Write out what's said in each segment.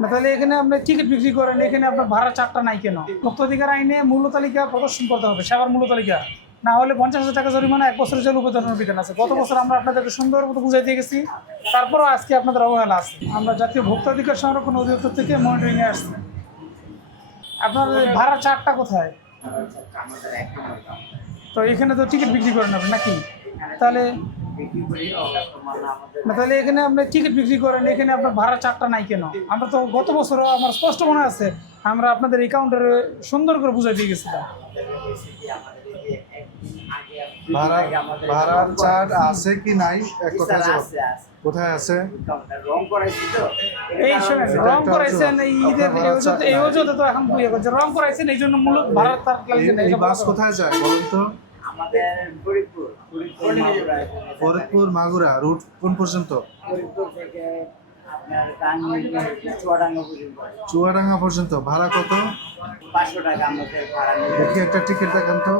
না তাহলে এখানে আপনি টিকিট বিক্রি করেন, এখানে আপনার ভাড়া চারটা নাই কেন? ভোক্তাধিকার আইনে মূল্য তালিকা প্রদর্শন করতে হবে, সেবার মূল্য তালিকা না হলে 50,000 টাকা জরিমানা, 1 বছরের জেল উপদণ্ডের বিধান আছে। গত বছর আমরা আপনাদেরকে সুন্দর মতো বুঝাই দিয়ে গেছি, তারপরও আজকে আপনাদের অবহেলা আছে। আমরা জাতীয় ভোক্তাধিকার সংরক্ষণ অধিদপ্তর থেকে মনিটরিংয়ে আসছি। আপনার ভাড়া চারটা কোথায়? তো এখানে তো টিকিট বিক্রি করেন আপনি নাকি? তাহলে না তাহলে এখানে আপনি টিকিট বিক্রি করেন, এখানে আপনার ভাড়া চারটা নাই কেন? আমরা তো গত বছরও আমার স্পষ্ট মনে আছে, আমরা আপনাদের অ্যাকাউন্টের সুন্দর করে বুঝাই দিয়ে গেছিলাম। ভাড়ার চার্ট আছে কি নাই এক কথায় জবাব। কোথায় আছে? এই সময় রং করাইছেন এই ঈদের এই অজুহাতে তো এখন ইয়ে করছে, রং করাইছেন এই জন্য মূলত ভাড়ার তার এই বাস কোথায় যায় বলুন তো? আমাদের ফরিদপুর মাগুরা রুট কোন পর্যন্ত? ফরিদপুর থেকে আপনার চুয়াডাঙ্গা পর্যন্ত। চুয়াডাঙ্গা পর্যন্ত। ভাড়া কত? 500 টাকা আমাদের ভাড়া। দেখি একটা টিকিট দেখান তো,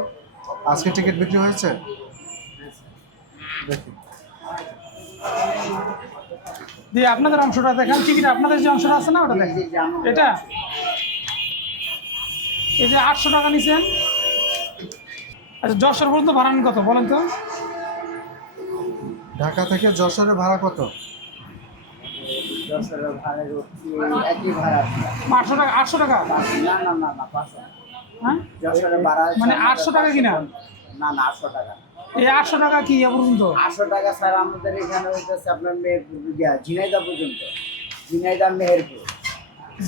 আজকে টিকিট বিক্রি হয়েছে দেখি। দিয়ে আপনাদের অংশটা দেখান, টিকিট আপনাদের যে অংশটা আছে না ওটা দেখেন। এটা এই যে 800 টাকা নিছেন। আচ্ছা যশোর পর্যন্ত ভাড়া কত বলেন তো? ঢাকা থেকে যশোরের ভাড়া কত? যশোরের ভাড়া একই ভাড়া। 800 টাকা? 800 টাকা? না না না না 500। হ্যাঁ যশোরের ভাড়া মানে 800 টাকা কিনা? না না 800 টাকা। এই 800 টাকা কি এ পর্যন্ত? 800 টাকা স্যার আমাদের এখানে হইতেছে আপনার মেহেরপুর ঝিনাইদহ পর্যন্ত। ঝিনাইদহ মেহেরপুর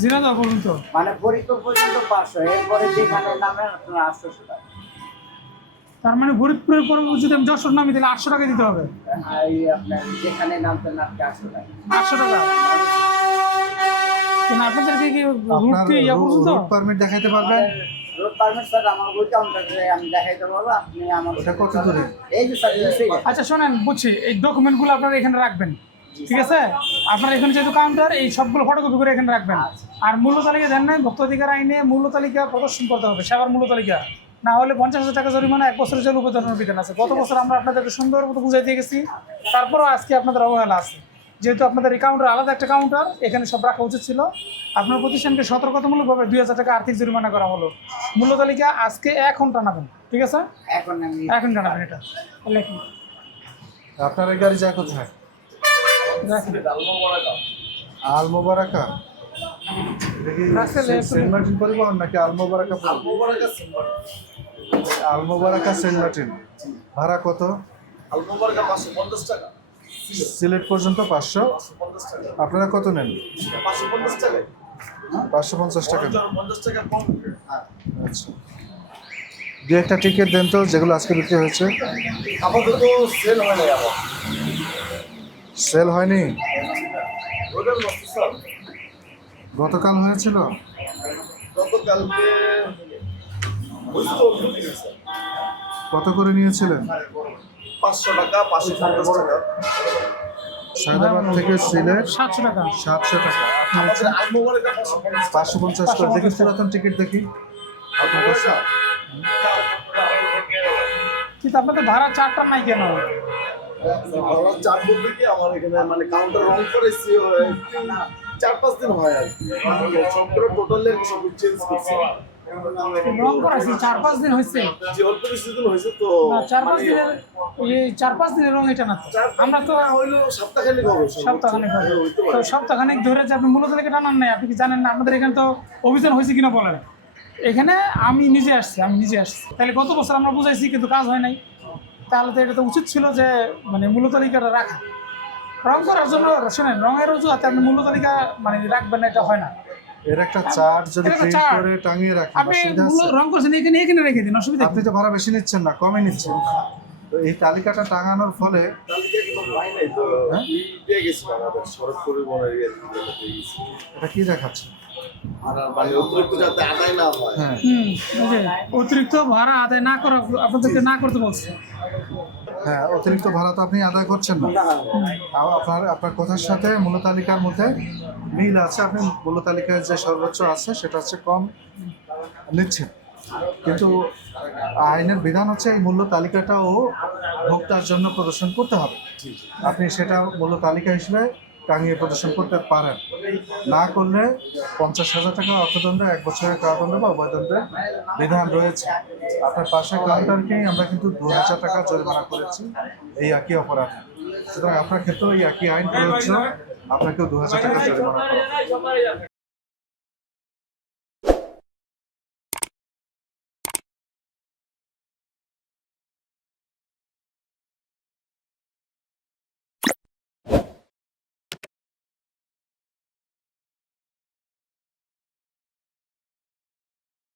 ঝিনাইদহ পর্যন্ত মানে ফরিদপুর পর্যন্ত 500, এরপরে যেখানে নামে আপনার 800 টাকা। তার মানে ফরিদপুরের পরে যদি আমি যশোর নামি তাহলে 800 টাকা দিতে হবে। এই আপনার যেখানে নামতেন আপনি 800 টাকা। 800 টাকা কেন? আপনাদেরকে কি আপনার রুট ইয়া পর্যন্ত? রুট পারমিট দেখাইতে পারবেন? রোড পারমিট স্যার আমার ওই কাউন্টারে আমি দেখাইতে পারবো, আপনি আমার ওটা কত দূরে? এই যে স্যার এই যে আচ্ছা শোনেন, বুঝছি, এই ডকুমেন্টগুলো আপনারা এখানে রাখবেন, ঠিক আছে? আপনার এখানে যেহেতু কাউন্টার, এই সবগুলো ফটোকপি করে এখানে রাখবেন। আর মূল্য তালিকা দেন নাই, ভোক্তাধিকার আইনে মূল্য তালিকা প্রদর্শন করতে হবে, সেবার মূল্য তালিকা না হলে 50,000 টাকা জরিমানা, 1 বছরের জেল উপদণ্ডের বিধান আছে। গত বছর আমরা আপনাদেরকে সুন্দর মতো বুঝাই দিয়ে গেছি, তারপরও আজকে আপনাদের অবহেলা আছে। যেহেতু আপনাদের এই কাউন্টার আলাদা একটা কাউন্টার, এখানে সব রাখা উচিত ছিল। আপনার প্রতিষ্ঠানকে সতর্কতামূলকভাবে 2,000 টাকা আর্থিক জরিমানা করা হলো। মূল্য তালিকা আজকে এখন টানাবেন, ঠিক আছে? এখন আমি এখন টানাবেন এটা লেখি আপনার এই গাড়ি যায় কোথায়? আল মোবারকা। দেখি সেন্ট মার্টিন পরিবহন নাকি আল মোবারকা? আল মোবারকা সেন্ট মার্টিন। ভাড়া কত? আলমোবারকা 550 টাকা। সিলেট পর্যন্ত 500। আপনারা কত নেন? 550 টাকা। 550 টাকা। 50 টাকা কম। আচ্ছা, দু একটা টিকিট দেন তো যেগুলো আজকে বিক্রি হয়েছে। আপাতত সেল হয় না আবার। সেল হয়নি? ওদের মস্ত স্যার গতকাল হয়েছিল। গতকালকে বুঝতে পারছি স্যার। কত করে নিয়েছিলেন? 500 টাকা, 550 টাকা। সায়দাবাদ থেকে সিলেট 700 টাকা। 700 টাকা। আমাদের আলমোবারকা 550 550 করে। দেখি পুরাতন টিকিট দেখি আপনার কাছে। কিন্তু আপনাদের ভাড়া চারটার নাই কেন? আমরা 4 বলতে কি আমার এখানে মানে কাউন্টার রং করেছি 4-5 দিন হয় আর কি। সবগুলো টোটালি সব চেঞ্জ করছি। রং করাইছি 4-5 দিন হয়েছে। যে অল্প কিছু দিন হয়েছে তো 4-5 দিনের এই 4-5 দিনের রং এটা না তো। আমরা তো হইলো সপ্তাহখানেক হবে। সপ্তাহখানেক হবে। তো সপ্তাহখানেক ধরে যে আপনি মূলত থেকে টানান নাই, আপনি কি জানেন না আমাদের এখানে তো অভিযান হয়েছে কিনা বলেন? এখানে আমি নিজে আসছি। তাহলে গত বছর আমরা বুঝাইছি কিন্তু কাজ হয় নাই। তাহলে তো এটা তো উচিত ছিল যে মানে মূল্য তালিকাটা রাখা। রং করার জন্য শোনেন, রঙের অজুহাতে আপনি মূল্য তালিকা মানে রাখবেন না, এটা হয় না। এর একটা চার্ট যদি এটা একটা প্রিন্ট chart। করে টাঙিয়ে রাখেন আপনি অসুবিধা আছে? রং করছেন এখানে রেখে দিন, অসুবিধা আপনি তো ভাড়া বেশি নিচ্ছেন না, কমই নিচ্ছেন। তো এই তালিকাটা টাঙানোর ফলে তালিকা কিন্তু হয় নাই তো দিয়ে গেছি আমাদের সড়ক পরিবহনের ইয়ে দিয়ে গেছি। এটা কি দেখাচ্ছে? আর মানে অতিরিক্ত যাতে আদায় না হয়। হ্যাঁ, এই যে অতিরিক্ত ভাড়া আদায় না করা আপনাদেরকে না করতে বলছে। হ্যাঁ, অতিরিক্ত ভাড়া তো আপনি আদায় করছেন না। আপনার কথার সাথে মূল্য তালিকার মধ্যে মিল আছে। আপনি মূল্য তালিকায় যে সর্বোচ্চ আছে সেটা হচ্ছে কম নিচ্ছেন, কিন্তু আইনের বিধান হচ্ছে এই মূল্য তালিকাটাও ভোক্তার জন্য প্রদর্শন করতে হবে। আপনি সেটা মূল্য তালিকা হিসেবে টাঙিয়ে প্রদর্শন করতে পারেন। না করলে 50,000 টাকা অর্থদণ্ড, 1 বছরের কারাদণ্ড বা উভয়দণ্ডের বিধান রয়েছে। আপনার পাশের কাউন্টারকেই আমরা কিন্তু 2,000 টাকা জরিমানা করেছি এই একই অপরাধে। সুতরাং আপনার ক্ষেত্রেও এই একই আইন প্রযোজ্য, আপনাকেও 2,000 টাকা জরিমানা করা হবে।